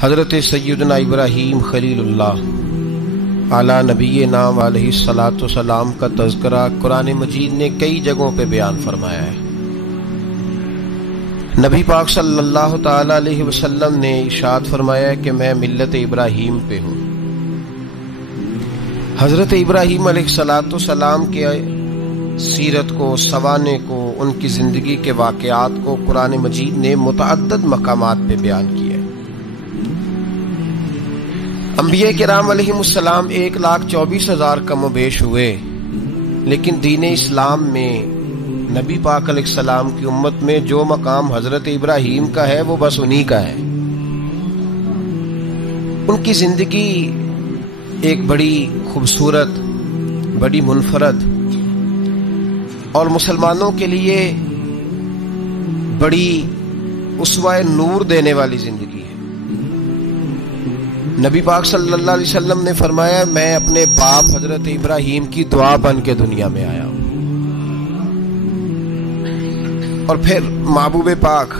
حضرت سیدنا ابراہیم خلیل اللہ علی نبینا علیہ الصلوۃ والسلام کا تذکرہ قرآن مجید نے کئی جگہوں پہ بیان فرمایا ہے۔ نبی پاک صلی اللہ تعالی علیہ وسلم نے ارشاد فرمایا ہے کہ میں ملت ابراہیم پہ ہوں۔ حضرت ابراہیم علیہ الصلوۃ والسلام کے سیرت کو، سوانح کو، ان کی زندگی کے واقعات کو قرآن مجید نے متعدد مقامات پہ بیان کیا ہے۔ انبیاء کرام علیہم السلام 1,24,000 کم و بیش ہوئے، لیکن دین اسلام میں نبی پاک علیہ السلام کی امت میں جو مقام حضرت ابراہیم کا ہے وہ بس انہی کا ہے۔ ان کی زندگی ایک بڑی خوبصورت، بڑی منفرد اور مسلمانوں کے لیے بڑی اسوہ نور دینے والی زندگی ہے۔ نبی پاک صلی اللہ علیہ وسلم نے فرمایا میں اپنے باپ حضرت ابراہیم کی دعا بن کے دنیا میں آیا ہوں۔ اور پھر محبوب پاک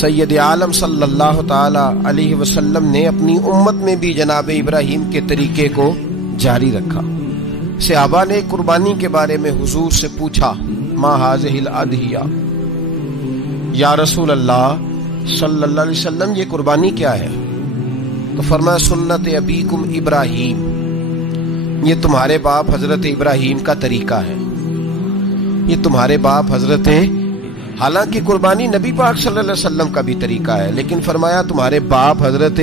سید عالم صلی اللہ تعالی علیہ وسلم نے اپنی امت میں بھی جناب ابراہیم کے طریقے کو جاری رکھا۔ صحابہ نے قربانی کے بارے میں حضور سے پوچھا ما ہذہ الاضحیہ، یا رسول اللہ صلی اللہ علیہ وسلم یہ قربانی کیا ہے؟ تو فرمایا سنت ابیکم ابراہیم، یہ تمہارے باپ حضرت ابراہیم کا طریقہ ہے، یہ تمہارے باپ حضرت، حالانکہ قربانی نبی پاک صلی اللہ علیہ وسلم کا بھی طریقہ ہے، لیکن فرمایا تمہارے باپ حضرت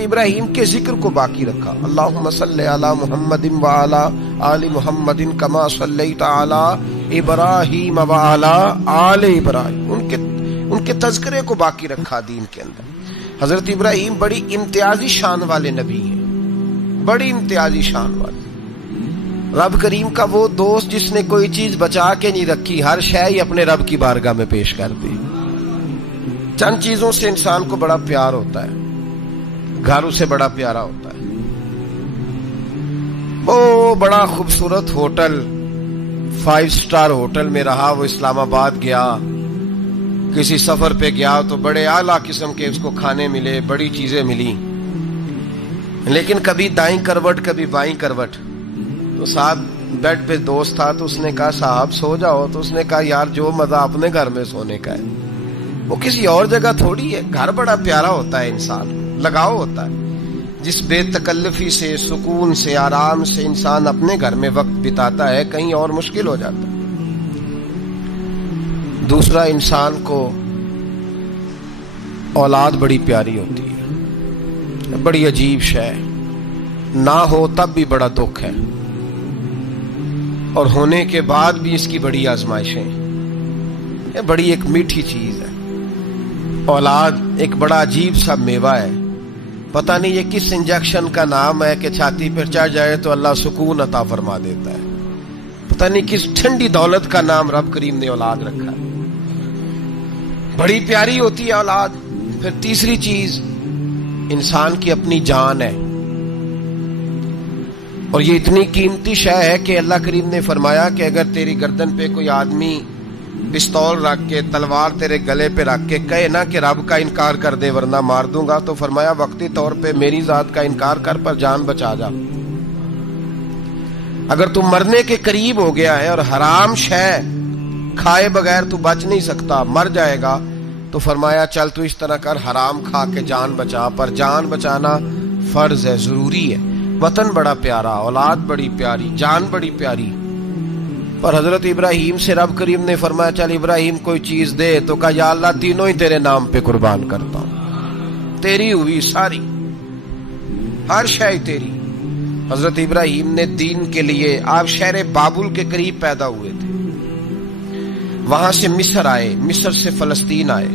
ابراہیم کے ذکر کو باقی رکھا۔ اللہم صلی علی محمد وعلی آل محمد کما صلیت علی ابراہیم وعلی آل ابراہیم، ان کے تذکرے کو باقی رکھا دین کے اندر۔ حضرت ابراہیم بڑی امتیازی شان والے نبی ہیں، بڑی امتیازی شان والے۔ رب کریم کا وہ دوست جس نے کوئی چیز بچا کے نہیں رکھی، ہر شے ہی اپنے رب کی بارگاہ میں پیش کر دی۔ چند چیزوں سے انسان کو بڑا پیار ہوتا ہے، گھر اسے بڑا پیارا ہوتا ہے۔ وہ بڑا خوبصورت ہوٹل، 5 سٹار ہوٹل میں رہا، وہ اسلام آباد گیا، کسی سفر پہ گیا تو بڑے اعلیٰ قسم کے اس کو کھانے ملے، بڑی چیزیں ملی، لیکن کبھی دائیں کروٹ کبھی بائیں کروٹ۔ تو ساتھ بیڈ پہ دوست تھا تو اس نے کہا صاحب سو جاؤ، تو اس نے کہا یار جو مزہ اپنے گھر میں سونے کا ہے وہ کسی اور جگہ تھوڑی ہے۔ گھر بڑا پیارا ہوتا ہے، انسان لگاؤ ہوتا ہے، جس بے تکلفی سے، سکون سے، آرام سے انسان اپنے گھر میں وقت بتاتا ہے کہیں اور مشکل ہو جاتا ہے۔ دوسرا، انسان کو اولاد بڑی پیاری ہوتی ہے، بڑی عجیب شے، نہ ہو تب بھی بڑا دکھ ہے، اور ہونے کے بعد بھی اس کی بڑی آزمائشیں، یہ بڑی ایک میٹھی چیز ہے۔ اولاد ایک بڑا عجیب سا میوہ ہے، پتہ نہیں یہ کس انجیکشن کا نام ہے کہ چھاتی پر چڑھ جائے تو اللہ سکون عطا فرما دیتا ہے، پتہ نہیں کس ٹھنڈی دولت کا نام رب کریم نے اولاد رکھا ہے، بڑی پیاری ہوتی ہے اولاد۔ پھر تیسری چیز انسان کی اپنی جان ہے، اور یہ اتنی قیمتی شے ہے کہ اللہ کریم نے فرمایا کہ اگر تیری گردن پہ کوئی آدمی پستول رکھ کے، تلوار تیرے گلے پہ رکھ کے کہے نا کہ رب کا انکار کر دے ورنہ مار دوں گا، تو فرمایا وقتی طور پہ میری ذات کا انکار کر پر جان بچا جا۔ اگر تم مرنے کے قریب ہو گیا ہے اور حرام شے کھائے بغیر تو بچ نہیں سکتا، مر جائے گا، تو فرمایا چل تو اس طرح کر حرام کھا کے جان بچا، پر جان بچانا فرض ہے، ضروری ہے۔ وطن بڑا پیارا، اولاد بڑی پیاری، جان بڑی پیاری، اور حضرت ابراہیم سے رب کریم نے فرمایا چل ابراہیم کوئی چیز دے، تو کہا یا اللہ تینوں ہی تیرے نام پہ قربان کرتا ہوں، تیری ہوئی ساری، ہر شے تیری۔ حضرت ابراہیم نے دین کے لیے، آپ شہر بابل کے قریب پیدا ہوئے تھے، وہاں سے مصر آئے، مصر سے فلسطین آئے،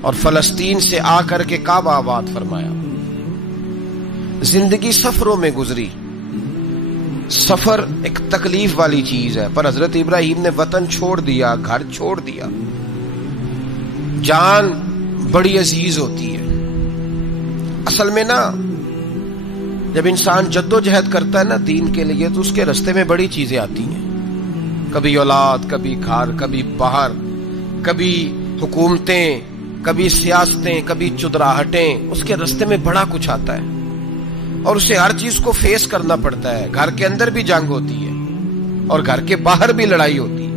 اور فلسطین سے آ کر کے کعبہ آباد فرمایا۔ زندگی سفروں میں گزری، سفر ایک تکلیف والی چیز ہے، پر حضرت ابراہیم نے وطن چھوڑ دیا، گھر چھوڑ دیا۔ جان بڑی عزیز ہوتی ہے اصل میں نا، جب انسان جدوجہد کرتا ہے نا دین کے لیے تو اس کے راستے میں بڑی چیزیں آتی ہیں، کبھی اولاد، کبھی گھر، کبھی باہر، کبھی حکومتیں، کبھی سیاستیں، کبھی چدراہٹیں، اس کے راستے میں بڑا کچھ آتا ہے اور اسے ہر چیز کو فیس کرنا پڑتا ہے. گھر کے اندر بھی جنگ ہوتی ہے اور گھر کے باہر بھی لڑائی ہوتی ہے.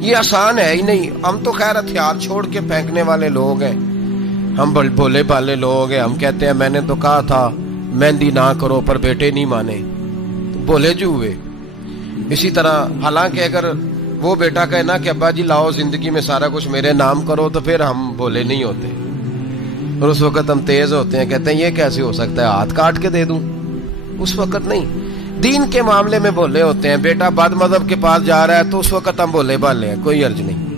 یہ آسان ہے ہی نہیں. ہم تو خیر ہتھیار چھوڑ کے پھینکنے والے لوگ ہیں، ہم بھولے بھالے لوگ ہیں. ہم کہتے ہیں میں نے تو کہا تھا مہندی نہ کرو، پر بیٹے نہیں مانے، بولے جو ہوئے. اسی طرح حالانکہ اگر وہ بیٹا کہے نا کہ ابا جی لاؤ زندگی میں سارا کچھ میرے نام کرو، تو پھر ہم بولے نہیں ہوتے اور اس وقت ہم تیز ہوتے ہیں، کہتے ہیں یہ کیسے ہو سکتا ہے، ہاتھ کاٹ کے دے دوں. اس وقت نہیں. دین کے معاملے میں بولے ہوتے ہیں. بیٹا بد مذہب کے پاس جا رہا ہے تو اس وقت ہم بولے بالے ہیں، کوئی عرض نہیں.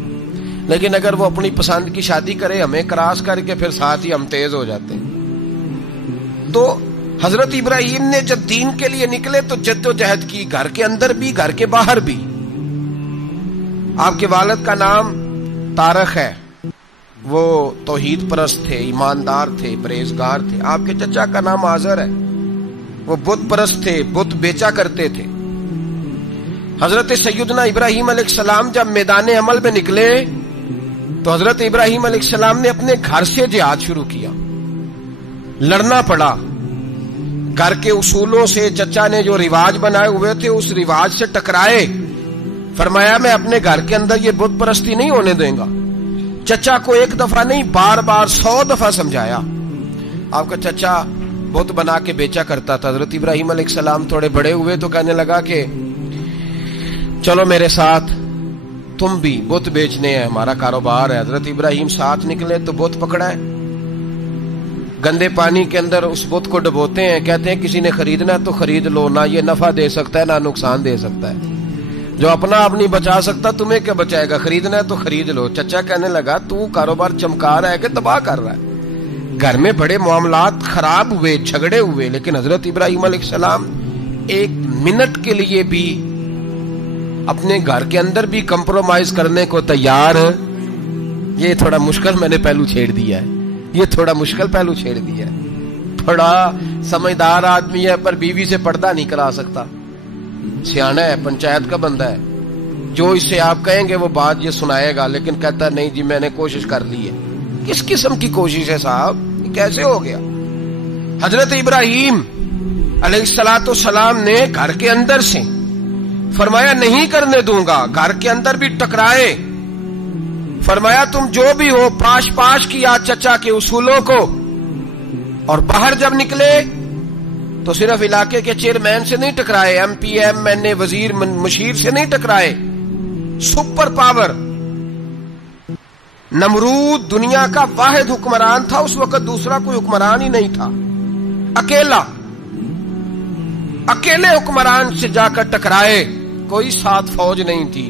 لیکن اگر وہ اپنی پسند کی شادی کرے ہمیں کراس کر کے، پھر ساتھ ہی ہم تیز ہو جاتے ہیں. تو حضرت ابراہیم نے جب دین کے لیے نکلے تو جد و جہد کی، گھر کے اندر بھی گھر کے باہر بھی. آپ کے والد کا نام طارق ہے، وہ توحید پرست تھے، ایماندار تھے، پرہیزگار تھے. آپ کے چچا کا نام آزر ہے، وہ بت پرست تھے، بت بیچا کرتے تھے. حضرت سیدنا ابراہیم علیہ السلام جب میدان عمل میں نکلے تو حضرت ابراہیم علیہ السلام نے اپنے گھر سے جہاد شروع کیا. لڑنا پڑا گھر کے اصولوں سے. چچا نے جو رواج بنائے ہوئے تھے اس رواج سے ٹکرائے. فرمایا میں اپنے گھر کے اندر یہ بت پرستی نہیں ہونے دیں گا. چچا کو ایک دفعہ نہیں، بار بار 100 دفعہ سمجھایا. آپ کا چچا بت بنا کے بیچا کرتا تھا. حضرت ابراہیم علیہ السلام تھوڑے بڑے ہوئے تو کہنے لگا کہ چلو میرے ساتھ، تم بھی بت بیچنے ہیں، ہمارا کاروبار ہے. حضرت ابراہیم ساتھ نکلے تو بت پکڑا ہے. گندے پانی کے اندر اس بت کو ڈبوتے ہیں، کہتے ہیں کسی نے خریدنا ہے تو خرید لو، نہ یہ نفع دے سکتا ہے نہ نقصان دے سکتا ہے. جو اپنا آپ نہیں بچا سکتا تمہیں کیا بچائے گا، خریدنا ہے تو خرید لو. چچا کہنے لگا تو کاروبار چمکا رہا ہے کہ تباہ کر رہا ہے. گھر میں بڑے معاملات خراب ہوئے، جھگڑے ہوئے، لیکن حضرت ابراہیم علیہ السلام ایک منٹ کے لیے بھی اپنے گھر کے اندر بھی کمپرومائز کرنے کو تیار. یہ تھوڑا مشکل میں نے پہلو چھیڑ دیا ہے، یہ تھوڑا مشکل پہلو چھیڑ دیا ہے. تھوڑا سمجھدار آدمی ہے پر بیوی سے پردہ نہیں کرا سکتا. سیانا ہے، پنچایت کا بندہ ہے، جو اس سے آپ کہیں گے وہ بات یہ سنائے گا، لیکن کہتا ہے نہیں جی میں نے کوشش کر لی ہے. کس قسم کی کوشش ہے صاحب، یہ کیسے ہو گیا؟ حضرت ابراہیم علیہ السلام نے گھر کے اندر سے فرمایا نہیں کرنے دوں گا. گھر کے اندر بھی ٹکرائے. فرمایا تم جو بھی ہو، پاش کیا چچا کے اصولوں کو. اور باہر جب نکلے تو صرف علاقے کے چیئرمین سے نہیں ٹکرائے، ایم پی ایم این اے وزیر مشیر سے نہیں ٹکرائے. سپر پاور نمرود دنیا کا واحد حکمران تھا اس وقت، دوسرا کوئی حکمران ہی نہیں تھا. اکیلے حکمران سے جا کر ٹکرائے. کوئی ساتھ فوج نہیں تھی،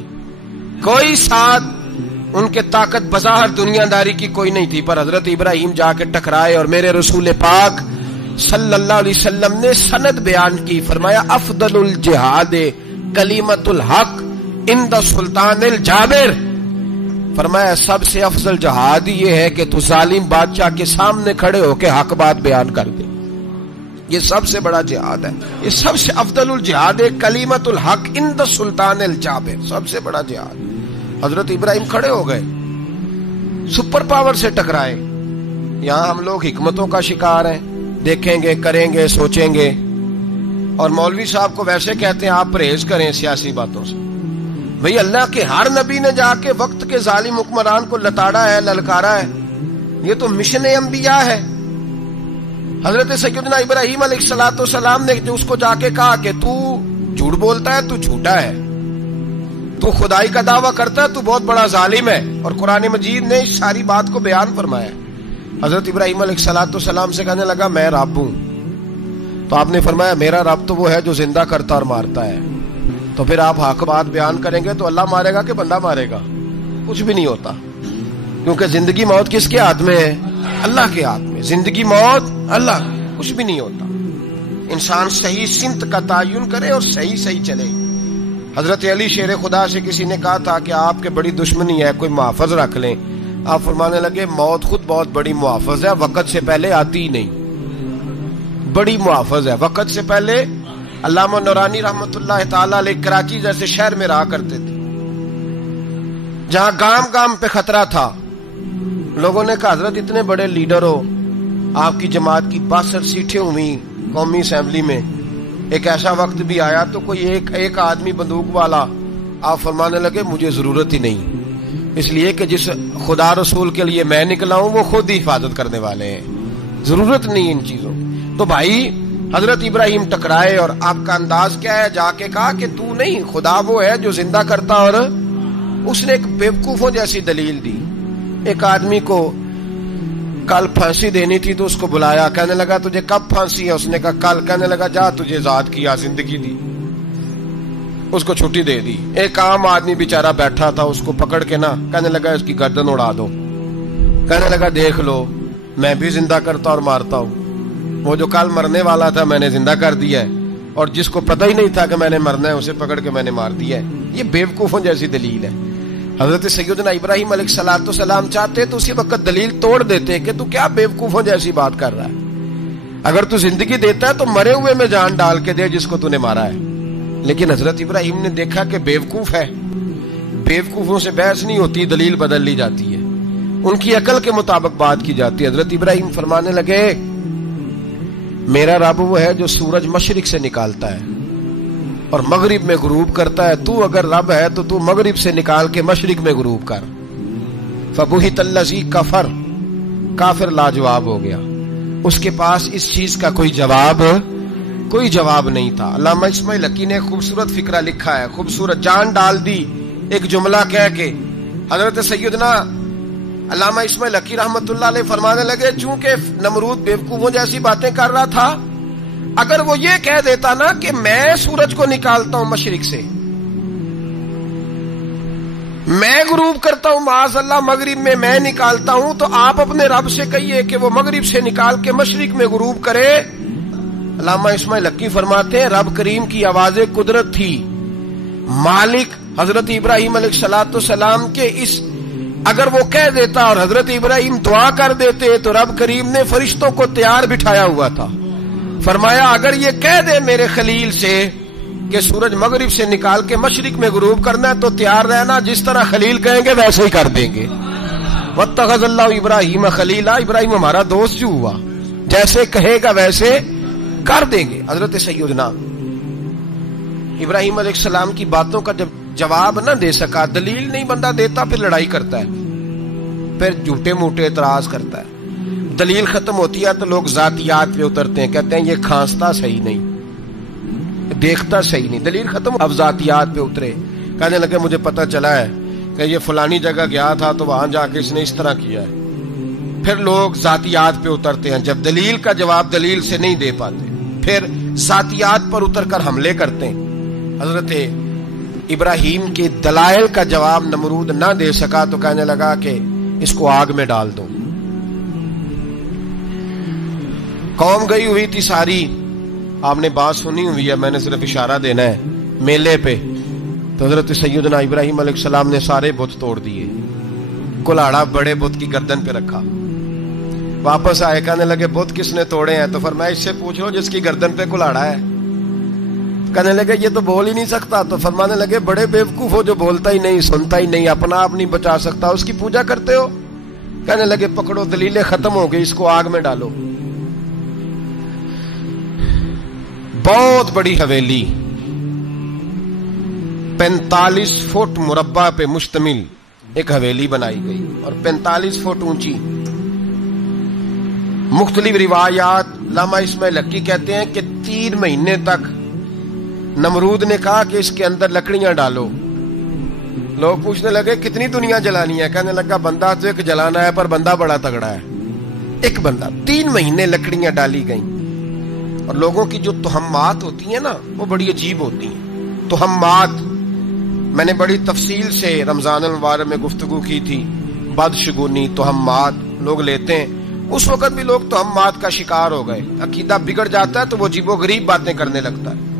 کوئی ساتھ ان کے طاقت بظاہر دنیا داری کی کوئی نہیں تھی، پر حضرت ابراہیم جا کے ٹکرائے. اور میرے رسول پاک صلی اللہ علیہ وسلم نے سند بیان کی. فرمایا افضل الجہاد کلمۃ الحق عند سلطان الجابر. فرمایا سب سے افضل جہاد یہ ہے کہ تو ظالم بادشاہ کے سامنے کھڑے ہو کے حق بات بیان کر دے. یہ سب سے بڑا جہاد ہے، یہ سب سے افضل الجہاد کلمۃ الحق عند سلطان الجابر، سب سے بڑا جہاد. حضرت ابراہیم کھڑے ہو گئے، سپر پاور سے ٹکرائے. یہاں ہم لوگ حکمتوں کا شکار ہیں، دیکھیں گے، کریں گے، سوچیں گے. اور مولوی صاحب کو ویسے کہتے ہیں آپ پرہیز کریں سیاسی باتوں سے. بھئی اللہ کے ہر نبی نے جا کے وقت کے ظالم حکمران کو لتاڑا ہے، للکارا ہے. یہ تو مشن انبیاء ہے. حضرت سیدنا ابراہیم علیہ السلام نے جو اس کو جا کے کہا کہ تو جھوٹ بولتا ہے، تو جھوٹا ہے، تو خدائی کا دعویٰ کرتا ہے، تو بہت بڑا ظالم ہے. اور قرآن مجید نے اس ساری بات کو بیان فرمایا. حضرت ابراہیم علیہ السلام سے کہنے لگا میں رب ہوں. تو آپ نے فرمایا میرا رب تو وہ ہے جو زندہ کرتا اور مارتا ہے. تو پھر آپ حق بات بیان کریں گے تو اللہ مارے گا کہ بندہ مارے گا؟ کچھ بھی نہیں ہوتا، کیونکہ زندگی موت کس کے ہاتھ میں ہے؟ اللہ کے ہاتھ میں. زندگی موت اللہ، کچھ بھی نہیں ہوتا. انسان صحیح سمت کا تعین کرے اور صحیح چلے. حضرت علی شیر خدا سے کسی نے کہا تھا کہ آپ کے بڑی دشمنی ہے، کوئی محافظ رکھ لیں. آپ فرمانے لگے موت خود بہت بڑی محافظ ہے، وقت سے پہلے آتی ہی نہیں. بڑی محافظ ہے، وقت سے پہلے. علامہ نورانی رحمت اللہ تعالی علیہ کراچی جیسے شہر میں رہا کرتے تھے، جہاں گام گام پہ خطرہ تھا. لوگوں نے کہا حضرت اتنے بڑے لیڈر ہو, آپ کی جماعت کی 62 سیٹیں ہوئی قومی اسمبلی میں, ایک ایسا وقت بھی آیا تو کوئی ایک آدمی بندوق والا, آپ فرمانے لگے مجھے ضرورت ہی نہیں, اس لیے کہ جس خدا رسول کے لیے میں نکلا ہوں وہ خود ہی حفاظت کرنے والے ہیں, ضرورت نہیں ان چیزوں. تو بھائی حضرت ابراہیم ٹکرائے, اور آپ کا انداز کیا ہے؟ جا کے کہا کہ تو نہیں, خدا وہ ہے جو زندہ کرتا. اور اس نے ایک بیوقوفوں جیسی دلیل دی. ایک آدمی کو کل پھانسی دینی تھی تو اس کو بلایا, کہنے لگا تجھے کب پھانسی ہے؟ اس نے کہا کل. کہنے لگا جا تجھے ذات کیا زندگی دی, اس کو چھٹی دے دی. ایک عام آدمی بیچارہ بیٹھا تھا, اس کو پکڑ کے نا کہنے لگا اس کی گردن اڑا دو. کہنے لگا دیکھ لو میں بھی زندہ کرتا اور مارتا ہوں, وہ جو کل مرنے والا تھا میں نے زندہ کر دیا ہے, اور جس کو پتہ ہی نہیں تھا کہ میں نے مرنا ہے اسے پکڑ کے میں نے مار دیا ہے. یہ بیوقوفوں جیسی دلیل ہے. حضرت سیدنا ابراہیم علیہ السلام چاہتے تو اسی وقت دلیل توڑ دیتے کہ تو کیا بیوقوفوں جیسی بات کر رہا ہے, اگر تو زندگی دیتا ہے تو مرے ہوئے میں جان ڈال کے دے جس کو تو نے مارا ہے. لیکن حضرت ابراہیم نے دیکھا کہ بیوقوف ہے, بیوقوفوں سے بحث نہیں ہوتی, دلیل بدل لی جاتی ہے, ان کی عقل کے مطابق بات کی جاتی ہے. حضرت ابراہیم فرمانے لگے میرا رب وہ ہے جو سورج مشرق سے نکالتا ہے اور مغرب میں غروب کرتا ہے, تو اگر رب ہے تو تو مغرب سے نکال کے مشرق میں غروب کر. فبہت الذی کفر, کافر لاجواب ہو گیا, اس کے پاس اس چیز کا کوئی جواب نہیں تھا. علامہ اسماعیل حقی نے خوبصورت فقرہ لکھا ہے, خوبصورت, جان ڈال دی ایک جملہ کہہ کے. حضرت سیدنا علامہ اسماعیل حقی رحمت اللہ علیہ فرمانے لگے چونکہ نمرود بیوقوفوں جیسی باتیں کر رہا تھا, اگر وہ یہ کہہ دیتا نا کہ میں سورج کو نکالتا ہوں مشرق سے, میں غروب کرتا ہوں معاذ اللہ مغرب میں نکالتا ہوں, تو آپ اپنے رب سے کہیے کہ وہ مغرب سے نکال کے مشرق میں غروب کرے. علامہ اسماعیل حقی فرماتے ہیں رب کریم کی آواز قدرت تھی, مالک حضرت ابراہیم علیہ السلام کے اس, اگر وہ کہہ دیتا اور حضرت ابراہیم دعا کر دیتے تو رب کریم نے فرشتوں کو تیار بٹھایا ہوا تھا. فرمایا اگر یہ کہہ دے میرے خلیل سے کہ سورج مغرب سے نکال کے مشرق میں غروب کرنا ہے تو تیار رہنا, جس طرح خلیل کہیں گے ویسے ہی کر دیں گے. واتخذ اللہ ابراہیم خلیلا, ابراہیم ہمارا دوست جو ہوا, جیسے کہے گا ویسے کر دیں گے. حضرت سیدنا ابراہیم علیہ السلام کی باتوں کا جب جواب نہ دے سکا, دلیل نہیں بندہ دیتا, پھر لڑائی کرتا ہے, پھر جھوٹے موٹے اعتراض کرتا ہے. دلیل ختم ہوتی ہے تو لوگ ذاتیات پہ اترتے ہیں, کہتے ہیں یہ کھانستا صحیح نہیں, دیکھتا صحیح نہیں. دلیل ختم, اب ذاتیات پہ اترے, کہنے لگے مجھے پتا چلا ہے کہ یہ فلانی جگہ گیا تھا تو وہاں جا کے اس نے اس طرح کیا ہے. پھر لوگ ذاتیات پہ اترتے ہیں, جب دلیل کا جواب دلیل سے نہیں دے پاتے پھر ذاتیات پر اتر کر حملے کرتے ہیں. حضرت ابراہیم کے دلائل کا جواب نمرود نہ دے سکا تو کہنے لگا کہ اس کو آگ میں ڈال دو. قوم گئی ہوئی تھی ساری, آپ نے بات سنی ہوئی ہے, میں نے صرف اشارہ دینا ہے, میلے پہ. تو حضرت سیدنا ابراہیم علیہ السلام نے سارے بت توڑ دیے, کلاڑا بڑے بت کی گردن پہ رکھا. واپس آئے, کہنے لگے بت کس نے توڑے ہیں؟ تو فرمایا اس سے پوچھو جس کی گردن پہ کلاڑا ہے. کہنے لگے یہ تو بول ہی نہیں سکتا. تو فرمانے لگے بڑے بیوقوف ہو, جو بولتا ہی نہیں, سنتا ہی نہیں, اپنا آپ نہیں بچا سکتا, اس کی پوجا کرتے ہو. کہنے لگے پکڑو, دلیلیں ختم ہو گئی, اس کو آگ میں ڈالو. بہت بڑی حویلی 45 فٹ مربع پہ مشتمل ایک حویلی بنائی گئی اور 45 فٹ اونچی. مختلف روایات, علامہ اسماعیل حقی کہتے ہیں کہ 3 مہینے تک نمرود نے کہا کہ اس کے اندر لکڑیاں ڈالو. لوگ پوچھنے لگے کتنی دنیا جلانی ہے؟ کہنے لگا بندہ تو ایک جلانا ہے, پر بندہ بڑا تگڑا ہے, ایک بندہ. 3 مہینے لکڑیاں ڈالی گئیں. اور لوگوں کی جو تہمات ہوتی ہیں نا وہ بڑی عجیب ہوتی ہیں. تہمات میں نے بڑی تفصیل سے رمضان المبارک میں گفتگو کی تھی. بدشگونی, تہمات لوگ لیتے ہیں. اس وقت بھی لوگ تہمات کا شکار ہو گئے. عقیدہ بگڑ جاتا ہے تو وہ عجیب و غریب باتیں کرنے لگتا ہے.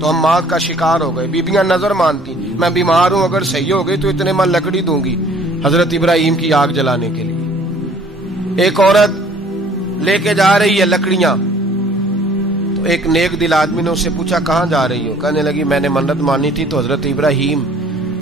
تہمات کا شکار ہو گئے. بیبیاں نظر مانتی, میں بیمار ہوں, اگر صحیح ہو گئی تو اتنے من لکڑی دوں گی حضرت ابراہیم کی آگ جلانے کے لیے. ایک عورت لے کے جا رہی ہے لکڑیاں, تو ایک نیک دل آدمی نے اس سے پوچھا کہاں جا رہی ہو؟ کہنے لگی میں نے منت مانی تھی تو حضرت ابراہیم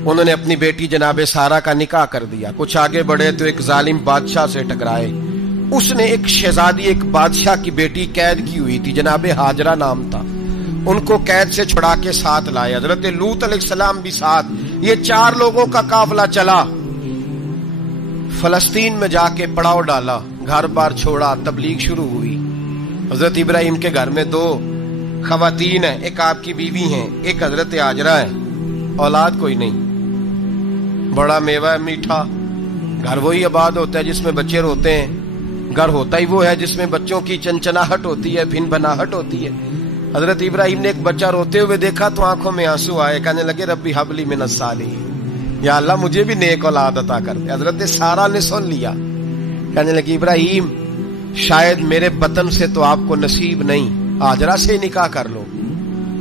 انہوں نے اپنی بیٹی جناب سارہ کا نکاح کر دیا. کچھ آگے بڑھے تو ایک ظالم بادشاہ سے ٹکرائے. اس نے ایک شہزادی ایک بادشاہ کی بیٹی قید کی ہوئی تھی, جناب ہاجرہ نام تھا. ان کو قید سے چھڑا کے ساتھ لائے. حضرت لوط علیہ السلام بھی ساتھ. یہ 4 لوگوں کا قافلہ چلا. فلسطین میں جا کے پڑاؤ ڈالا, گھر بار چھوڑا, تبلیغ شروع ہوئی. حضرت ابراہیم کے گھر میں 2 خواتین ہیں, ایک آپ کی بیوی ہیں, ایک حضرت ہاجرہ ہے. اولاد کوئی نہیں. بڑا میوہ ہے میٹھا. گھر وہی آباد ہوتا ہے جس میں بچے روتے ہیں. گھر ہوتا ہی وہ ہے جس میں بچوں کی چنچناہٹ ہوتی ہے, بھن بھناہٹ ہوتی ہے. حضرت ابراہیم نے ایک بچہ روتے ہوئے دیکھا تو آنکھوں میں آنسو آئے. کہنے لگے ربی حب لی من الصالحین, یا اللہ مجھے بھی نیک اولاد عطا کر دے. حضرت سارہ نے سن لیا. کہنے لگی ابراہیم شاید میرے بطن سے تو آپ کو نصیب نہیں, ہاجرہ سے نکاح کر لو.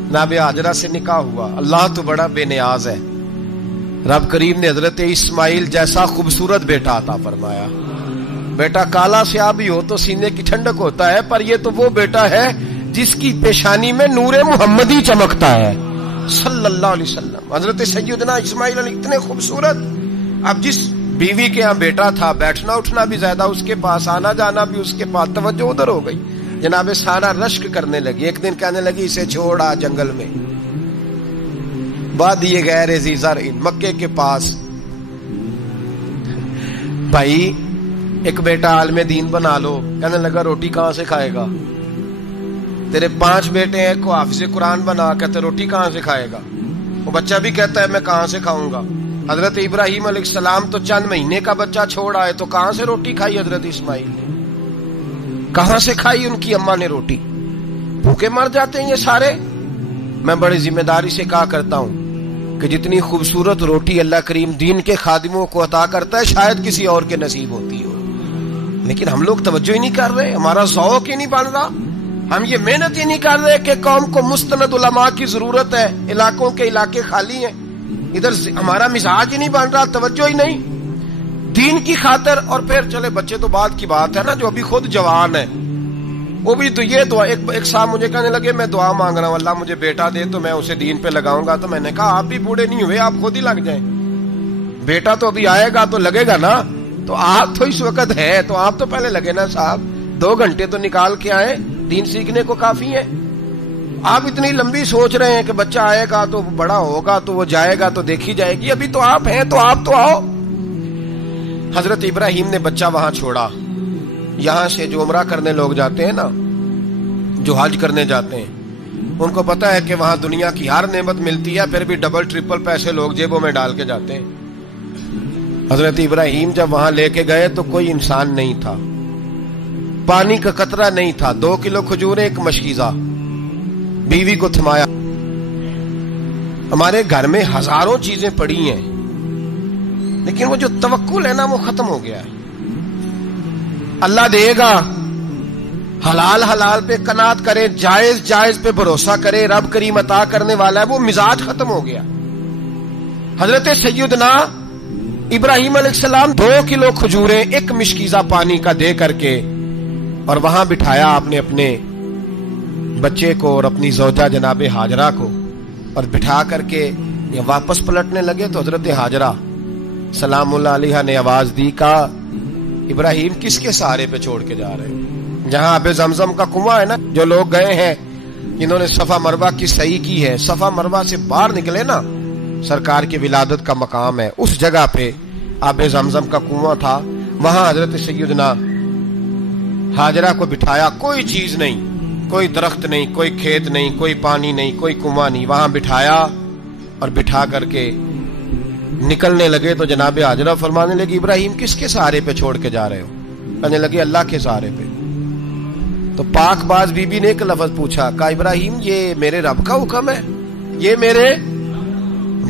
جناب ہاجرہ سے نکاح ہوا. اللہ تو بڑا بے نیاز ہے. رب کریم نے حضرت اسماعیل جیسا خوبصورت بیٹا عطا فرمایا. بیٹا کالا سیاہ بھی ہو تو سینے کی ٹھنڈک ہوتا ہے, پر یہ تو وہ بیٹا ہے جس کی پیشانی میں نور محمدی چمکتا ہے صلی اللہ علیہ وسلم. حضرت سیدنا اسماعیل علیہ اتنے خوبصورت. اب جس بیوی کے یہاں بیٹا تھا, بیٹھنا اٹھنا بھی زیادہ اس کے پاس, آنا جانا بھی اس کے پاس, توجہ ادھر ہو گئی. جناب سارہ رشک کرنے لگی. ایک دن کہنے لگی اسے چھوڑا جنگل میں, وادی غیر ذی زرع, مکے کے پاس. بھائی ایک بیٹا عالم دین بنا لو. کہنے لگا روٹی کہاں سے کھائے گا؟ تیرے 5 بیٹے ہیں, کو حافظ قرآن بنا. کہتے روٹی کہاں سے کھائے گا؟ وہ بچہ بھی کہتا ہے میں کہاں سے کھاؤں گا. حضرت ابراہیم علیہ السلام تو چند مہینے کا بچہ چھوڑ آئے, تو کہاں سے روٹی کھائی حضرت اسماعیل نے؟ کہاں سے کھائی ان کی اماں نے روٹی؟ بھوکے مر جاتے ہیں یہ سارے. میں بڑی ذمہ داری سے کہا کرتا ہوں کہ جتنی خوبصورت روٹی اللہ کریم دین کے خادموں کو عطا کرتا ہے شاید کسی اور کے نصیب ہوتی ہو, لیکن ہم لوگ توجہ ہی نہیں کر رہے. ہمارا ذوق ہی نہیں بڑھ رہا. ہم یہ محنت ہی نہیں کر رہے کہ قوم کو مستند علماء کی ضرورت ہے. علاقوں کے علاقے خالی ہیں, ادھر ہمارا مزاج ہی نہیں بن رہا, توجہ ہی نہیں دین کی خاطر. اور پھر چلے بچے تو بعد کی بات ہے نا, جو ابھی خود جوان ہے وہ بھی تو یہ دعا. ایک صاحب مجھے کہنے لگے میں دعا مانگ رہا ہوں اللہ مجھے بیٹا دے تو میں اسے دین پہ لگاؤں گا. تو میں نے کہا آپ بھی بوڑھے نہیں ہوئے, آپ خود ہی لگ جائیں. بیٹا تو ابھی آئے گا تو لگے گا نا. تو آپ تو اس وقت ہے تو آپ تو پہلے لگے نا صاحب. 2 گھنٹے تو نکال کے آئے, دین سیکھنے کو کافی ہے. آپ اتنی لمبی سوچ رہے ہیں کہ بچہ آئے گا تو بڑا ہوگا تو وہ جائے گا تو دیکھی جائے گی. ابھی تو آپ ہیں تو آپ تو آؤ. حضرت ابراہیم نے بچہ وہاں چھوڑا. یہاں سے جو عمرہ کرنے لوگ جاتے ہیں نا, جو حج کرنے جاتے ہیں, ان کو پتا ہے کہ وہاں دنیا کی ہر نعمت ملتی ہے, پھر بھی ڈبل ٹرپل پیسے لوگ جیبوں میں ڈال کے جاتے ہیں. حضرت ابراہیم جب وہاں لے کے گئے تو کوئی انسان نہیں تھا, پانی کا قطرہ نہیں تھا. 2 کلو کھجوریں, ایک مشکیزہ. بیوی کو تھمایا. ہمارے گھر میں ہزاروں چیزیں پڑی ہیں, لیکن وہ جو توکل ہے نا وہ ختم ہو گیا ہے. اللہ دے گا, حلال حلال پہ قناعت کرے, جائز جائز پہ بھروسہ کرے, رب کریم عطا کرنے والا ہے. وہ مزاج ختم ہو گیا. حضرت سیدنا ابراہیم علیہ السلام 2 کلو کھجوریں, ایک مشکیزہ پانی کا دے کر کے, اور وہاں بٹھایا آپ نے اپنے بچے کو اور اپنی زوجہ جناب ہاجرہ کو, اور بٹھا کر کے یہ واپس پلٹنے لگے. تو حضرت ہاجرہ سلام اللہ علیہ نے آواز دی, کہا ابراہیم کس کے سہارے پہ چھوڑ کے جا رہے ہیں؟ جہاں آب زمزم کا کنواں ہے نا, جو لوگ گئے ہیں جنہوں نے صفا مروہ کی صحیح کی ہے, صفا مروہ سے باہر نکلے نا, سرکار کی ولادت کا مقام ہے, اس جگہ پہ آب زمزم کا کنواں تھا. وہاں حضرت سیدنا ہاجرہ کو بٹھایا. کوئی چیز نہیں, کوئی درخت نہیں, کوئی کھیت نہیں, کوئی پانی نہیں, کوئی کنواں نہیں. وہاں بٹھایا اور بٹھا کر کے نکلنے لگے تو جناب ہاجرہ فرمانے لگی ابراہیم کس کے سہارے پہ چھوڑ کے جا رہے ہو؟ کہنے لگے اللہ کے سہارے پہ. تو پاک باز بی بی نے ایک لفظ پوچھا, کہا ابراہیم یہ میرے رب کا حکم ہے, یہ میرے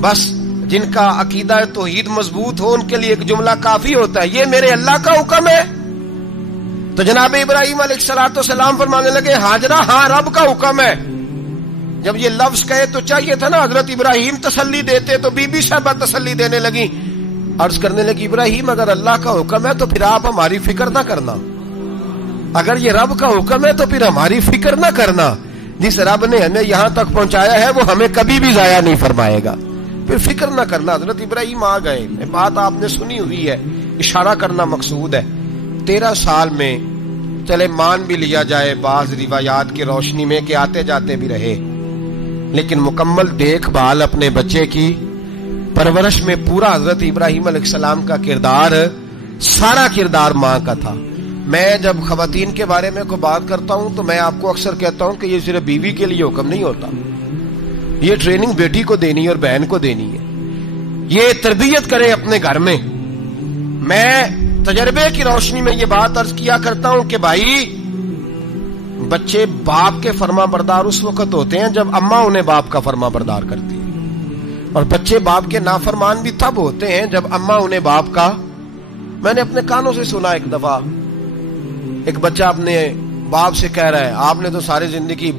بس جن کا عقیدہ توحید مضبوط ہو ان کے لیے ایک جملہ کافی ہوتا ہے, یہ میرے اللہ کا حکم ہے. تو جناب ابراہیم علیہ السلام فرمانے لگے ہاجرہ ہاں رب کا حکم ہے. جب یہ لفظ کہے تو چاہیے تھا نا حضرت ابراہیم تسلی دیتے, تو بی بی صاحبہ تسلی دینے لگی. عرض کرنے لگی ابراہیم اگر اللہ کا حکم ہے تو پھر آپ ہماری فکر نہ کرنا. اگر یہ رب کا حکم ہے تو پھر ہماری فکر نہ کرنا. جس رب نے ہمیں یہاں تک پہنچایا ہے وہ ہمیں کبھی بھی ضائع نہیں فرمائے گا. پھر فکر نہ کرنا. حضرت ابراہیم آ گئے, بات آپ نے سنی ہوئی ہے, اشارہ کرنا مقصود ہے. 13 سال میں چلے مان بھی لیا جائے بعض روایات کی روشنی میں کہ آتے جاتے بھی رہے, لیکن مکمل دیکھ بھال اپنے بچے کی پرورش میں پورا حضرت ابراہیم علیہ السلام کا کردار, سارا کردار ماں کا تھا. میں جب خواتین کے بارے میں کوئی بات کرتا ہوں تو میں آپ کو اکثر کہتا ہوں کہ یہ صرف بیوی کے لیے حکم نہیں ہوتا, یہ ٹریننگ بیٹی کو دینی ہے اور بہن کو دینی ہے. یہ تربیت کرے اپنے گھر میں. میں تجربے کی روشنی میں یہ بات عرض کیا کرتا ہوں کہ بھائی بچے باپ کے فرما بردار اس وقت ہوتے ہیں جب اماں انہیں باپ کا فرما بردار کرتی ہے, اور بچے باپ کے نافرمان بھی تب ہوتے ہیں جب اماں انہیں باپ کا. میں نے اپنے کانوں سے سنا ایک دفعہ ایک بچہ اپنے باپ سے کہہ رہا ہے آپ نے تو ساری زندگی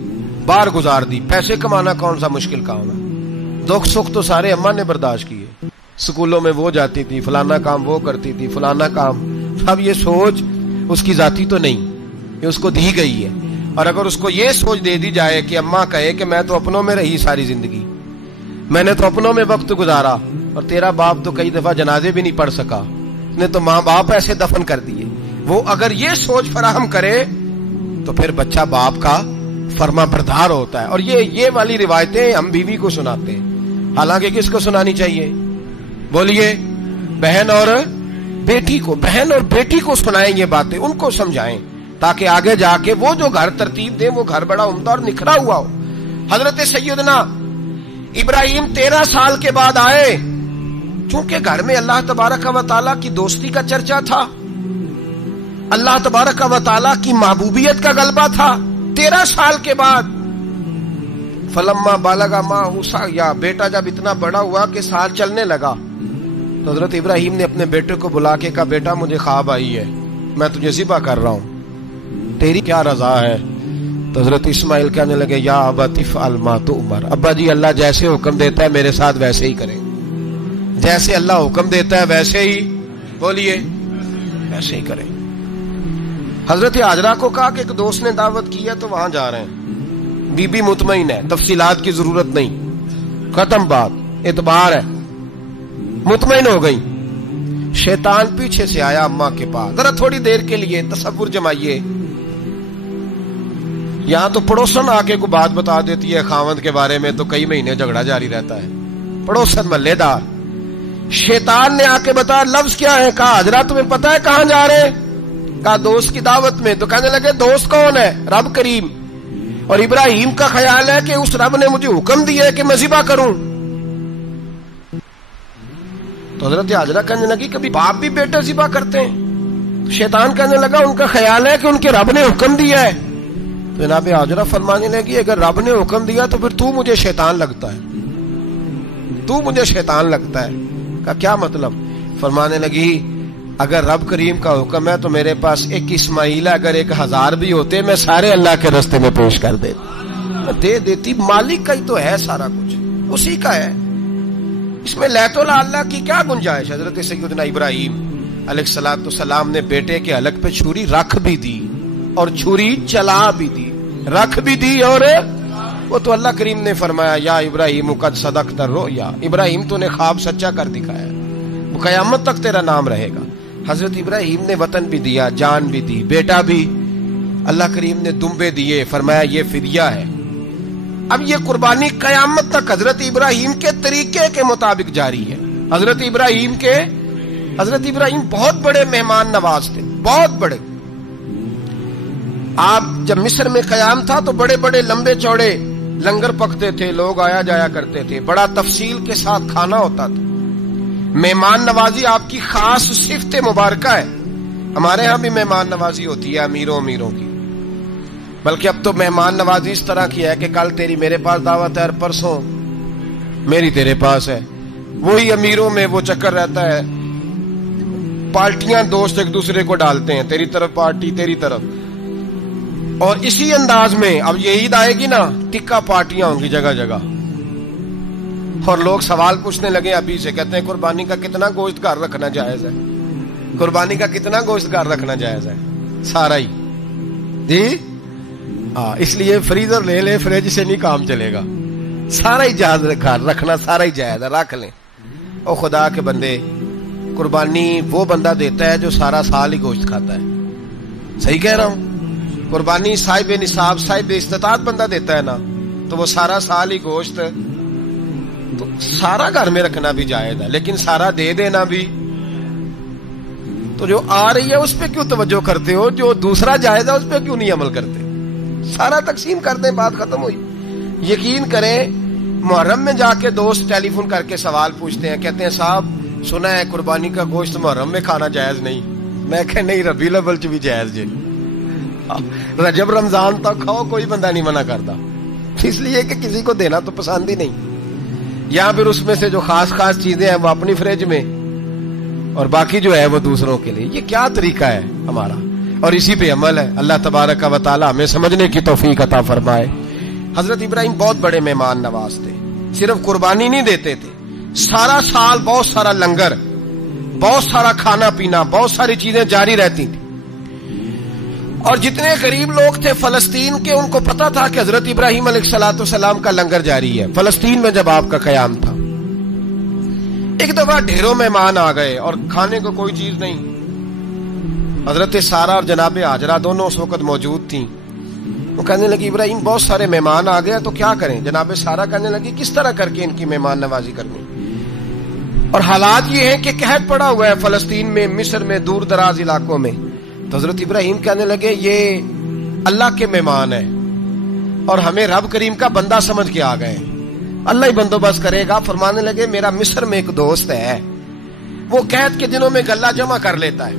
باہر گزار دی, پیسے کمانا کون سا مشکل کام ہے, دکھ سکھ تو سارے اماں نے برداشت کیے, سکولوں میں وہ جاتی تھی, فلانا کام وہ کرتی تھی, فلانا کام. اب یہ سوچ اس کی ذاتی تو نہیں, یہ اس کو دی گئی ہے. اور اگر اس کو یہ سوچ دے دی جائے کہ اماں کہے کہ میں تو اپنوں میں رہی ساری زندگی, میں نے تو اپنوں میں وقت گزارا, اور تیرا باپ تو کئی دفعہ جنازے بھی نہیں پڑھ سکا, نے تو ماں باپ ایسے دفن کر دیے, وہ اگر یہ سوچ فراہم کرے تو پھر بچہ باپ کا فرما بردار ہوتا ہے. اور یہ والی روایتیں ہم بیوی کو سناتے ہیں, حالانکہ کس کو سنانی چاہیے بولیے؟ بہن اور بیٹی کو. بہن اور بیٹی کو سنائیں یہ باتیں, ان کو سمجھائیں تاکہ آگے جا کے وہ جو گھر ترتیب دیں وہ گھر بڑا عمدہ اور نکھرا ہوا ہو. حضرت سیدنا ابراہیم 13 سال کے بعد آئے, چونکہ گھر میں اللہ تبارک و تعالیٰ کی دوستی کا چرچا تھا, اللہ تبارک و تعالیٰ کی محبوبیت کا غلبہ تھا. 13 سال کے بعد فلما بالغ معہ سعیا, بیٹا جب اتنا بڑا ہوا کہ سال چلنے لگا تو حضرت ابراہیم نے اپنے بیٹے کو بلا کے کہا بیٹا مجھے خواب آئی ہے, میں تجھے ذبح کر رہا ہوں, تیری کیا رضا ہے؟ تو حضرت اسماعیل کہنے لگے یا ابت افعل ما تؤمر, ابا جی اللہ جیسے حکم دیتا ہے میرے ساتھ ویسے ہی کریں, جیسے اللہ حکم دیتا ہے ویسے ہی بولیے ویسے ہی کریں. حضرت حاجرہ کو کہا کہ ایک دوست نے دعوت کی ہے تو وہاں جا رہے ہیں, بی بی مطمئن ہے, تفصیلات کی ضرورت نہیں, ختم بات, اعتبار ہے, مطمئن ہو گئی. شیطان پیچھے سے آیا اماں کے پاس, ذرا تھوڑی دیر کے لیے تصور جمائیے, یہاں تو پڑوسن آ کے کوئی بات بتا دیتی ہے خاوند کے بارے میں تو کئی مہینے جھگڑا جاری رہتا ہے, پڑوسن محلے دار. شیطان نے آ کے بتایا لفظ کیا ہے, کہا حاجرہ تمہیں پتا ہے کہاں جا رہے ہیں؟ کہا دوست کی دعوت میں. تو کہنے لگے دوست کون ہے؟ رب کریم. اور ابراہیم کا خیال ہے کہ اس رب نے مجھے حکم دیا ہے کہ میں ذبح کروں. تو حضرت حاجرہ کہنے لگی کبھی باپ بھی بیٹے ذبح کرتے ہیں؟ تو شیطان کہنے لگا ان کا خیال ہے کہ ان کے رب نے حکم دیا ہے. تو جناب حاجرہ فرمانے لگی اگر رب نے حکم دیا تو پھر تو مجھے شیطان لگتا ہے, تو مجھے شیطان لگتا ہے. کا کیا مطلب؟ فرمانے لگی اگر رب کریم کا حکم ہے تو میرے پاس ایک اسماعیل ہے, اگر 1000 بھی ہوتے میں سارے اللہ کے راستے میں پیش کر دے دیتی. مالک کا ہی تو ہے سارا کچھ, اسی کا ہے, اس میں لیت اللہ کی کیا گنجائش. حضرت سیدنا ابراہیم علیہ السلام نے بیٹے کے حلق پہ چھری رکھ بھی دی اور چھری چلا بھی دی, رکھ بھی دی, اور وہ تو اللہ کریم نے فرمایا یا ابراہیم قد صدقت الرؤیا, ابراہیم تو نے خواب سچا کر دکھایا, وہ قیامت تک تیرا نام رہے گا. حضرت ابراہیم نے وطن بھی دیا, جان بھی دی, بیٹا بھی, اللہ کریم نے دمبے دیے, فرمایا یہ فدیہ ہے. اب یہ قربانی قیامت تک حضرت ابراہیم کے طریقے کے مطابق جاری ہے. حضرت ابراہیم بہت بڑے مہمان نواز تھے, بہت بڑے. آپ جب مصر میں قیام تھا تو بڑے بڑے لمبے چوڑے لنگر پکتے تھے, لوگ آیا جایا کرتے تھے, بڑا تفصیل کے ساتھ کھانا ہوتا تھا. مہمان نوازی آپ کی خاص صفت مبارکہ ہے. ہمارے ہاں بھی مہمان نوازی ہوتی ہے امیروں کی, بلکہ اب تو مہمان نوازی اس طرح کی ہے کہ کل تیری میرے پاس دعوت ہے اور پرسوں میری تیرے پاس ہے. وہی امیروں میں وہ چکر رہتا ہے, پارٹیاں دوست ایک دوسرے کو ڈالتے ہیں, تیری طرف پارٹی تیری طرف, اور اسی انداز میں اب یہ عید آئے گی نا ٹکا پارٹیاں ہوں گی جگہ جگہ, اور لوگ سوال پوچھنے لگے ابھی سے, کہتے ہیں قربانی کا کتنا گوشت گھر رکھنا جائز ہے, قربانی کا کتنا گوشت گھر رکھنا جائز ہے؟ سارا ہی جی. اس لیے فریزر لے لے, فریج سے نہیں کام چلے گا, سارا ہی جائز رکھنا سارا ہی جائز ہے، رکھ لیں۔ او خدا کے بندے، قربانی وہ بندہ دیتا ہے جو سارا سال ہی گوشت کھاتا ہے، صحیح کہہ رہا ہوں؟ قربانی صاحب نصاب صاحب استطاعت بندہ دیتا ہے نا، تو وہ سارا سال ہی گوشت تو سارا گھر میں رکھنا بھی جائز ہے، لیکن سارا دے دینا بھی۔ تو جو آ رہی ہے اس پہ کیوں توجہ کرتے ہو؟ جو دوسرا جائز ہے اس پہ کیوں نہیں عمل کرتے؟ سارا تقسیم کر دیں، بات ختم ہوئی۔ یقین کریں، محرم میں جا کے دوست ٹیلی فون کر کے سوال پوچھتے ہیں، کہتے ہیں صاحب سنا ہے قربانی کا گوشت محرم میں کھانا جائز نہیں۔ میں کہ نہیں، ربیع الاول چ بھی جائز جی، رجب رمضان تک کھاؤ، کوئی بندہ نہیں منع کرتا، اس لیے کہ کسی کو دینا تو پسند ہی نہیں۔ یا پھر اس میں سے جو خاص خاص چیزیں ہیں وہ اپنی فریج میں، اور باقی جو ہے وہ دوسروں کے لیے۔ یہ کیا طریقہ ہے ہمارا؟ اور اسی پہ عمل ہے۔ اللہ تبارک و تعالی ہمیں سمجھنے کی توفیق عطا فرمائے۔ حضرت ابراہیم بہت بڑے مہمان نواز تھے، صرف قربانی نہیں دیتے تھے، سارا سال بہت سارا لنگر، بہت سارا کھانا پینا، بہت ساری چیزیں جاری رہتی تھی۔ اور جتنے غریب لوگ تھے فلسطین کے، ان کو پتا تھا کہ حضرت ابراہیم علیہ السلام کا لنگر جاری ہے فلسطین میں جب آپ کا قیام تھا۔ ایک دفعہ ڈھیروں مہمان آ گئے اور کھانے کو کوئی چیز نہیں۔ حضرت سارہ اور جناب ہاجرہ دونوں اس وقت موجود تھیں۔ وہ کہنے لگی ابراہیم بہت سارے مہمان آ گئے تو کیا کریں؟ جناب سارہ کہنے لگی کس طرح کر کے ان کی مہمان نوازی کرنی؟ اور حالات یہ ہیں کہ قحط پڑا ہوا ہے فلسطین میں، مصر میں، دور دراز علاقوں میں۔ تو حضرت ابراہیم کہنے لگے یہ اللہ کے مہمان ہیں اور ہمیں رب کریم کا بندہ سمجھ کے آ گئے، اللہ ہی بندوبست کرے گا۔ فرمانے لگے میرا مصر میں ایک دوست ہے، وہ قحط کے دنوں میں غلہ جمع کر لیتا ہے،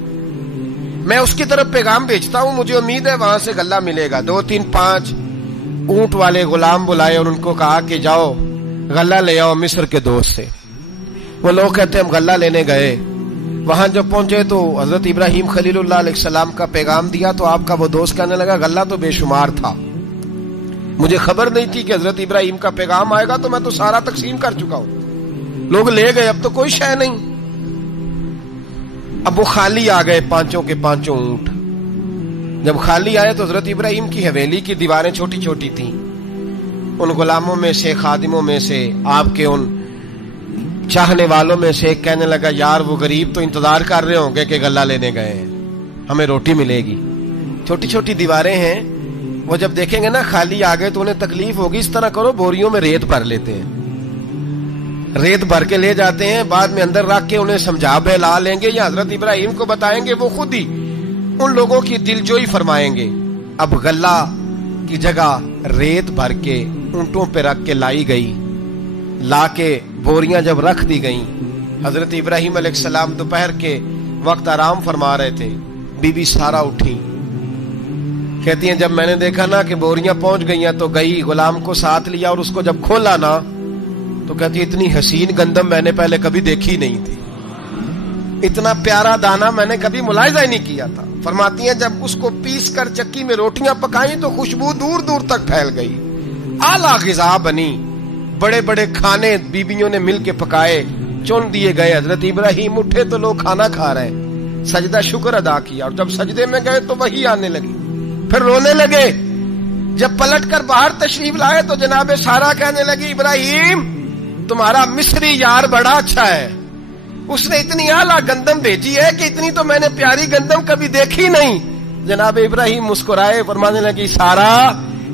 میں اس کی طرف پیغام بھیجتا ہوں، مجھے امید ہے وہاں سے غلہ ملے گا۔ 2 3 5 اونٹ والے غلام بلائے اور ان کو کہا کہ جاؤ غلہ لے آؤ مصر کے دوست سے۔ وہ لوگ کہتے ہیں ہم غلہ لینے گئے، وہاں جب پہنچے تو حضرت ابراہیم خلیل اللہ علیہ السلام کا پیغام دیا تو آپ کا وہ دوست کہنے لگا غلہ تو بے شمار تھا، مجھے خبر نہیں تھی کہ حضرت ابراہیم کا پیغام آئے گا، تو میں تو سارا تقسیم کر چکا ہوں، لوگ لے گئے، اب تو کوئی شے نہیں۔ اب وہ خالی آ گئے 5 کے 5 اونٹ۔ جب خالی آئے تو حضرت ابراہیم کی حویلی کی دیواریں چھوٹی چھوٹی تھیں، ان غلاموں میں سے، خادموں میں سے، آپ کے ان چاہنے والوں میں سے ایک کہنے لگا یار وہ غریب تو انتظار کر رہے ہوں گے کہ غلہ لینے گئے ہیں، ہمیں روٹی ملے گی۔ چھوٹی چھوٹی دیواریں ہیں، وہ جب دیکھیں گے نا خالی آ گئے تو انہیں تکلیف ہوگی، اس طرح کرو بوریوں میں ریت بھر لیتے ہیں، ریت بھر کے لے جاتے ہیں، بعد میں اندر رکھ کے انہیں سمجھا بہلا لیں گے یا حضرت ابراہیم کو بتائیں گے، وہ خود ہی ان لوگوں کی دلجوئی فرمائیں گے۔ اب غلہ کی جگہ ریت بھر کے اونٹوں پہ رکھ کے لائی گئی، لا کے بوریاں جب رکھ دی گئیں، حضرت ابراہیم علیہ السلام دوپہر کے وقت آرام فرما رہے تھے، بی بی سارہ اٹھی، کہتی ہیں جب میں نے دیکھا نا کہ بوریاں پہنچ گئی ہیں تو گئی، غلام کو ساتھ لیا اور اس کو جب کھولا نا تو کہتی ہے اتنی حسین گندم میں نے پہلے کبھی دیکھی نہیں تھی، اتنا پیارا دانا میں نے کبھی ملاحظہ ہی نہیں کیا تھا۔ فرماتی ہیں جب اس کو پیس کر چکی میں روٹیاں پکائیں تو خوشبو دور دور تک پھیل گئی، اعلیٰ غذا بنی، بڑے بڑے کھانے بیویوں نے مل کے پکائے، چن دیے گئے۔ حضرت ابراہیم اٹھے تو لوگ کھانا کھا رہے، سجدہ شکر ادا کیا، اور جب سجدے میں گئے تو وہی آنے لگی، پھر رونے لگے۔ جب پلٹ کر باہر تشریف لائے تو جناب سارہ کہنے لگی ابراہیم تمہارا مصری یار بڑا اچھا ہے، اس نے اتنی اعلیٰ گندم بھیجی ہے کہ اتنی تو میں نے پیاری گندم کبھی دیکھی نہیں۔ جناب ابراہیم مسکرائے، فرمانے لگی سارہ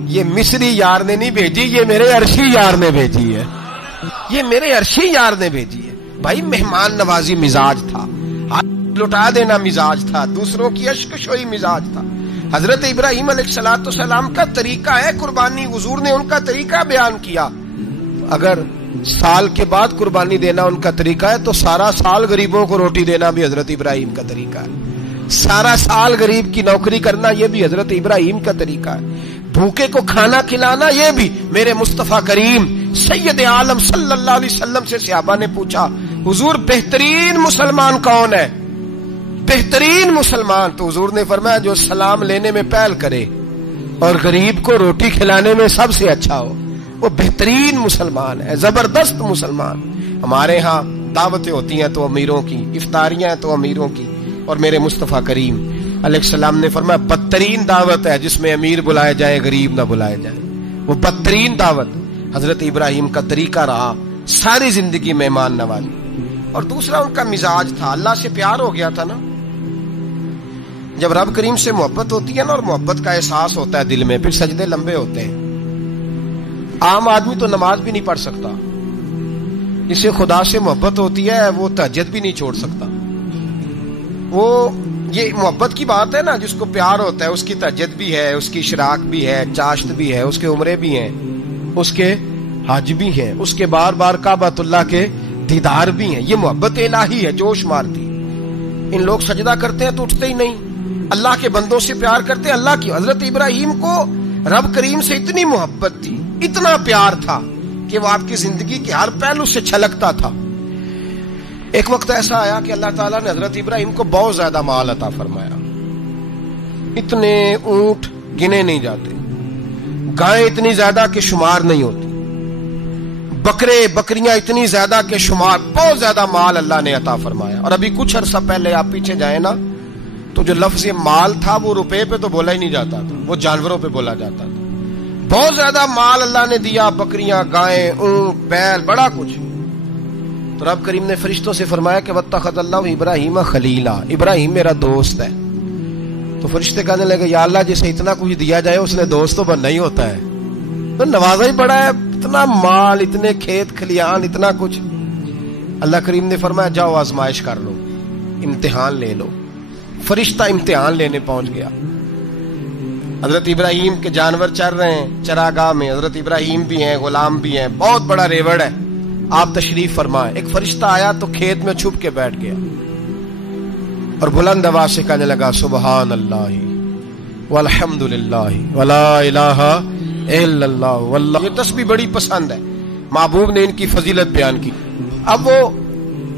یہ مصری یار نے نہیں بھیجی، یہ میرے عرشی یار نے بھیجی ہے، یہ میرے عرشی یار نے بھیجی ہے۔ بھائی مہمان نوازی مزاج تھا، ہاتھ لٹا دینا مزاج تھا، دوسروں کی اشکشوئی مزاج تھا۔ حضرت ابراہیم علیہ السلام کا طریقہ ہے قربانی، حضور نے ان کا طریقہ بیان کیا۔ اگر سال کے بعد قربانی دینا ان کا طریقہ ہے تو سارا سال غریبوں کو روٹی دینا بھی حضرت ابراہیم کا طریقہ ہے، سارا سال غریب کی نوکری کرنا یہ بھی حضرت ابراہیم کا طریقہ ہے، بھوکے کو کھانا کھلانا یہ بھی۔ میرے مصطفیٰ کریم سید عالم صلی اللہ علیہ وسلم سے صحابہ نے پوچھا حضور بہترین مسلمان کون ہے؟ بہترین مسلمان تو حضور نے فرمایا جو سلام لینے میں پہل کرے اور غریب کو روٹی کھلانے میں سب سے اچھا ہو، وہ بہترین مسلمان ہے، زبردست مسلمان۔ ہمارے ہاں دعوتیں ہوتی ہیں تو امیروں کی، افطاریاں ہیں تو امیروں کی، اور میرے مصطفیٰ کریم علیہ السلام نے فرمایا بدترین دعوت ہے جس میں امیر بلائے جائے غریب نہ بلائے جائے، وہ بدترین دعوت۔ حضرت ابراہیم کا طریقہ رہا ساری زندگی مہمان نوازی، اور دوسرا ان کا مزاج تھا، اللہ سے پیار ہو گیا تھا نا۔ جب رب کریم سے محبت ہوتی ہے نا، اور محبت کا احساس ہوتا ہے دل میں، پھر سجدے لمبے ہوتے ہیں۔ عام آدمی تو نماز بھی نہیں پڑھ سکتا، جس سے خدا سے محبت ہوتی ہے وہ تہجد بھی نہیں چھوڑ سکتا۔ وہ یہ محبت کی بات ہے نا، جس کو پیار ہوتا ہے اس کی تہجد بھی ہے، اس کی اشراق بھی ہے، چاشت بھی ہے، اس کے عمرے بھی ہیں، اس کے حج بھی ہیں، اس کے بار بار کعبۃ اللہ کے دیدار بھی ہیں۔ یہ محبت الہی ہے، جوش مارتی۔ ان لوگ سجدہ کرتے ہیں تو اٹھتے ہی نہیں، اللہ کے بندوں سے پیار کرتے اللہ کی۔ حضرت ابراہیم کو رب کریم سے اتنی محبت تھی، اتنا پیار تھا کہ وہ آپ کی زندگی کے ہر پہلو سے چھلکتا تھا۔ ایک وقت ایسا آیا کہ اللہ تعالیٰ نے حضرت ابراہیم کو بہت زیادہ مال عطا فرمایا، اتنے اونٹ گنے نہیں جاتے، گائیں اتنی زیادہ کہ شمار نہیں ہوتی، بکرے بکریاں اتنی زیادہ کہ شمار، بہت زیادہ مال اللہ نے عطا فرمایا۔ اور ابھی کچھ عرصہ پہلے آپ پیچھے جائیں نا تو جو لفظ مال تھا وہ روپے پہ تو بولا ہی نہیں جاتا تھا، وہ جانوروں پہ بولا جاتا تھا۔ بہت زیادہ مال اللہ نے دیا، بکریاں، گائیں، اونٹ، بیل، بڑا کچھ۔ تو رب کریم نے فرشتوں سے فرمایا کہ واتخذ اللہ ابراہیم خلیلا، ابراہیم میرا دوست ہے۔ تو فرشتے کہنے لگے یا اللہ جسے اتنا کچھ دیا جائے اس نے دوست تو بننا ہی ہوتا ہے، تو نوازا ہی بڑا ہے، اتنا مال، اتنے کھیت کھلیان، اتنا کچھ۔ اللہ کریم نے فرمایا جاؤ آزمائش کر لو، امتحان لے لو۔ فرشتہ امتحان لینے پہنچ گیا۔ حضرت ابراہیم کے جانور چر رہے ہیں چراگاہ میں، حضرت ابراہیم بھی ہیں، غلام بھی ہیں، بہت بڑا ریوڑ ہے۔ آپ تشریف فرمائے، ایک فرشتہ آیا تو کھیت میں چھپ کے بیٹھ گیا اور بلند آواز سے کہنے لگا سبحان اللہ والحمد للہ ولا الہ الا اللہ واللہ۔ یہ تسبیح بڑی پسند ہے، محبوب نے ان کی فضیلت بیان کی۔ اب وہ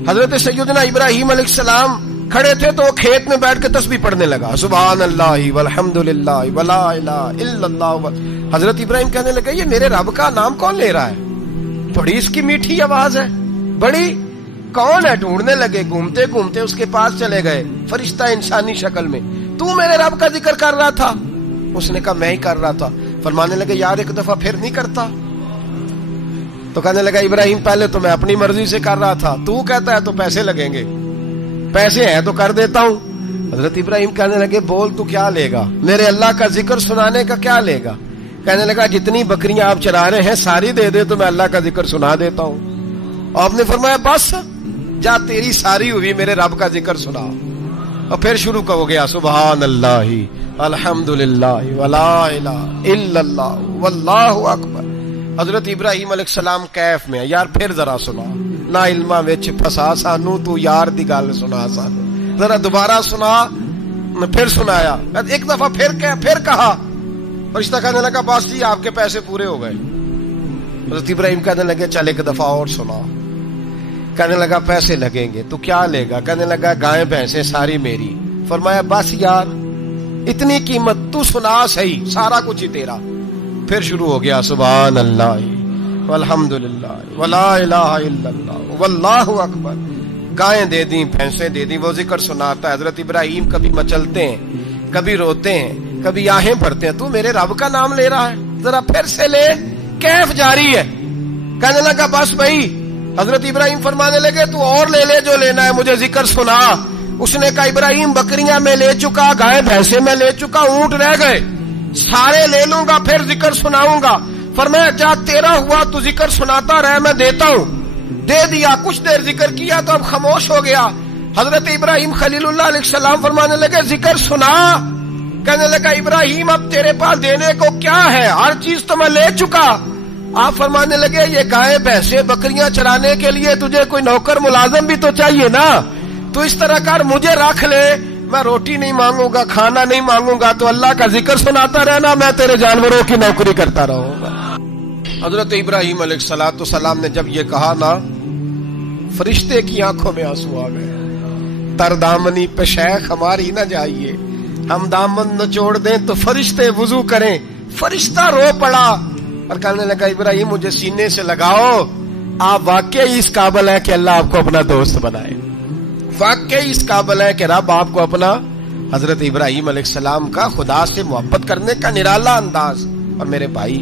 حضرت سیدنا ابراہیم علیہ السلام کھڑے تھے تو وہ کھیت میں بیٹھ کے تسبیح پڑھنے لگا سبحان اللہ والحمد للہ ولا الہ الا اللہ۔ حضرت ابراہیم کہنے لگے یہ میرے رب کا نام کون لے رہا ہے؟ بڑی اس کی میٹھی آواز ہے، بڑی، کون ہے؟ ڈھونڈنے لگے، گھومتے گھومتے اس کے پاس چلے گئے، فرشتہ انسانی شکل میں۔ تو میرے رب کا ذکر کر رہا تھا؟ اس نے کہا میں ہی کر رہا تھا۔ فرمانے لگے یار ایک دفعہ پھر نہیں کرتا؟ تو کہنے لگا ابراہیم پہلے تو میں اپنی مرضی سے کر رہا تھا، تو کہتا ہے تو پیسے لگیں گے، پیسے ہیں تو کر دیتا ہوں۔ حضرت ابراہیم کہنے لگے بول تو کیا لے گا، میرے اللہ کا ذکر سنانے کا کیا لے گا؟ کہنے لگا جتنی بکریاں آپ چرا رہے ہیں ساری دے دے تو میں اللہ کا ذکر سنا دیتا ہوں۔ اور آپ نے فرمایا بس جا تیری ساری ہوئی، میرے رب کا ذکر سنا۔ اور پھر شروع ہو گیا سبحان اللہ الحمد للہ ولا الہ الا اللہ واللہ اکبر۔ حضرت ابراہیم علیہ السلام کیف میں یار پھر ذرا سنا، نا علما وچ پھسا سانو، تو یار دی گل سنا سانو، ذرا دوبارہ سنا۔ پھر سنایا، ایک دفعہ پھر کہا، فرشتہ کہنے لگا بس جی آپ کے پیسے پورے ہو گئے۔ حضرت ابراہیم کہنے لگے چل ایک دفعہ اور سنا۔ کہنے لگا پیسے لگیں گے، تو کیا لے گا؟ کہنے لگا گائیں بھینسیں ساری میری۔ فرمایا بس یار اتنی قیمت، تو سنا صحیح، سارا کچھ ہی تیرا۔ پھر شروع ہو گیا سبحان اللہ والحمد للہ ولا الہ الا اللہ واللہ اکبر۔ گائیں دے دیں، بھینسیں دے دیں، وہ ذکر سناتا ہے۔ حضرت ابراہیم کبھی مچلتے ہیں، کبھی روتے ہیں، کبھی آہیں بھرتے ہیں، تو میرے رب کا نام لے رہا ہے، ذرا پھر سے لے۔ کیف جاری ہے۔ کہنے لگا بس بھائی۔ حضرت ابراہیم فرمانے لگے تو اور لے لے جو لینا ہے، مجھے ذکر سنا۔ اس نے کہا ابراہیم بکریاں میں لے چکا، گائے بھینسیں میں لے چکا، اونٹ رہ گئے، سارے لے لوں گا پھر ذکر سناؤں گا۔ فرمایا جا تیرا ہوا تو ذکر سناتا رہ، میں دیتا ہوں۔ دے دیا، کچھ دیر ذکر کیا تو اب خاموش ہو گیا۔ حضرت ابراہیم خلیل اللہ علیہ السلام فرمانے لگے ذکر سنا۔ کہنے لگا ابراہیم اب تیرے پاس دینے کو کیا ہے، ہر چیز تو میں لے چکا۔ آپ فرمانے لگے یہ گائے بھینسیں بکریاں چرانے کے لیے تجھے کوئی نوکر ملازم بھی تو چاہیے نا، تو اس طرح کر مجھے رکھ لے، میں روٹی نہیں مانگوں گا، کھانا نہیں مانگوں گا، تو اللہ کا ذکر سناتا رہنا، میں تیرے جانوروں کی نوکری کرتا رہوں گا۔ حضرت ابراہیم علیہ السلام نے جب یہ کہا نا، فرشتے کی آنکھوں میں آنسو آ گئے۔ تر دامنی پہ شیخ ہماری نہ جائیے، ہم دامن نچوڑ دیں تو فرشتے وضو کریں۔ فرشتہ رو پڑا اور کہنے لگا ابراہیم مجھے سینے سے لگاؤ، آپ واقعی اس قابل ہیں کہ اللہ آپ کو اپنا دوست بنائے، واقعی اس قابل ہے کہ رب آپ کو اپنا۔ حضرت ابراہیم علیہ السلام کا خدا سے محبت کرنے کا نرالا انداز۔ اور میرے بھائی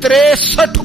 63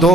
2।